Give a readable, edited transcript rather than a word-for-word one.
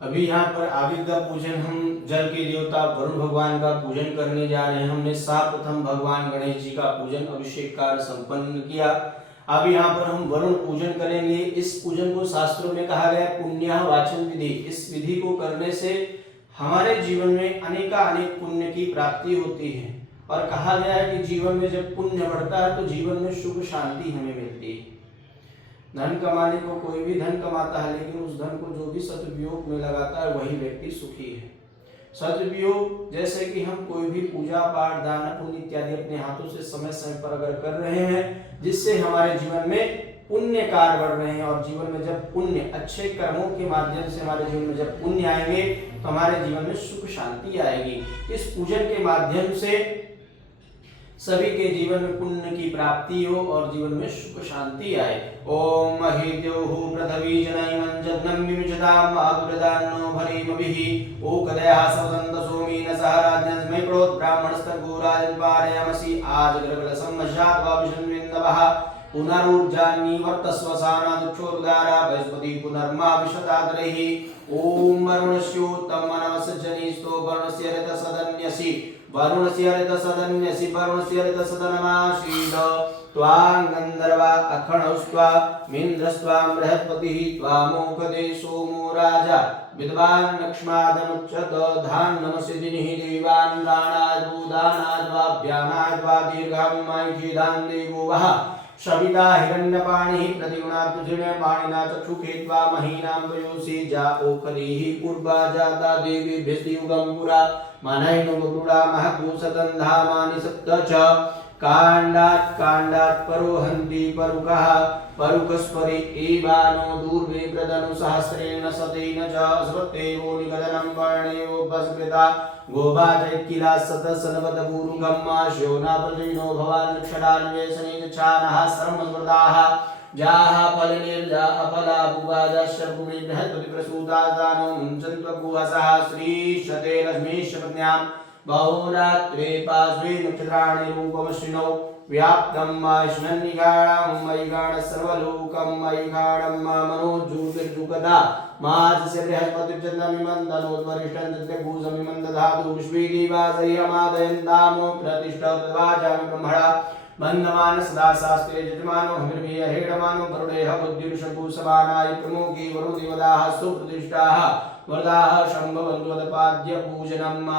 अभी यहाँ पर आगे का पूजन हम जल के देवता वरुण भगवान का पूजन करने जा रहे हैं। हमने सर्वप्रथम भगवान गणेश जी का पूजन अभिषेक कार्य संपन्न किया। अब यहाँ पर हम वरुण पूजन करेंगे। इस पूजन को शास्त्रों में कहा गया पुण्य वाचन विधि। इस विधि को करने से हमारे जीवन में अनेक पुण्य की प्राप्ति होती है और कहा गया है कि जीवन में जब पुण्य बढ़ता है तो जीवन में सुख शांति हमें मिलती है। धन कमाने को कोई भी धन कमाता है, लेकिन उस धन को जो भी सदुपयोग में लगाता है वही व्यक्ति सुखी है। सदुपयोग जैसे कि हम कोई भी पूजा पाठ दान पुण्य इत्यादि अपने हाथों से समय समय पर अगर कर रहे हैं, जिससे हमारे जीवन में पुण्य कार्य बढ़ रहे हैं, और जीवन में जब पुण्य अच्छे कर्मों के माध्यम से हमारे जीवन में जब पुण्य आएंगे तो हमारे जीवन में सुख शांति आएगी। इस पूजन के माध्यम से सभी के जीवन में पुण्य की प्राप्ति हो और जीवन में सुख शांति आए। ओम महेद्योः पृथ्वी जनयं जन्म विमिचतां महापुरदान्नो भरीमभिः ओकदयः सवदन्त सोमेन सह राज्ञस्मै प्रोत ब्राह्मणस्तर्गो राजन् पारयामसि आज ग्रगलसं मशाद्वा विषन्विन्दवः पुनरुर्जान्नी वर्तस्व सानादुक्षोरुदारा बृहस्पति पुनर्मा विशताद्रैः ओम वरुणस्योत्तम मनवसज्जनीस्तो वरुणस्य ऋतसदन्यसि वरुणस्य ऋतसदन्यसि वरुणस्य ऋतसदनमासीद त्वां गन्धर्वा अखणौस्त्वा मिन्द्रस्त्वां बृहस्पतिः त्वामोकदे सोमो राजा विद्वान् लक्ष्मादमुच्यत धान्नमसि दिनिः देवान् राणाद्वादानाद्वाभ्यानाद्वा दीर्घायुमायुषीदान् देवो वः सविता हिरण्यपाणिः प्रतिगुणात्मजने पाणिना चक्षुखे त्वा महीनां वयोसि जा ओखरीः पूर्वा जाता देवीभ्यस्युगं पुरा मनैनो वरुणा महभूषतन्धामानि सप्त च काण्डात् परोहन्ति परुकः परुकस्परि एवानो दूर्वे प्रदनु सहस्रेण शतेन च स्वत्तेवो निगदनं वर्णेयो बस्कृता गोबाजैकिला सतसनवतपूरुगम्माश्यो न प्रजनो भवान् लक्षणान्वेषणे छानः सर्वस्मृताः जाः फलनिर्जा अफला भुवाजाश्चर्भूमि बृहस्पति प्रसूता दानो मुञ्चन्त्वगुहसः श्रीशते लक्ष्मीशपत्न्यां बहुरात्रे पार्श्वे नक्षत्राणि रूपमश्विनौ व्याप्तं माश्नन्निगाणं मयिगाण सर्वलोकं मयिगाणं मनोज्योतिर्जुगदा माजस्य बृहस्पतिर्चन्द्रमिमन्दनोद्वरिष्ठं चन्द्रभूषमिमन्दधातु विश्वेदेवासयमादयन्तामो प्रतिष्ठवाजामि ब्रह्मणा बन्धमान सदा शास्त्रे यजमानो हविर्भिः हेडमानो गरुडेह बुद्धिर्षभूषमानाय प्रमुखी वरुदेवताः सुप्रतिष्ठाः वरदाः शम्भवन्तु वदपाद्य पूजनम्।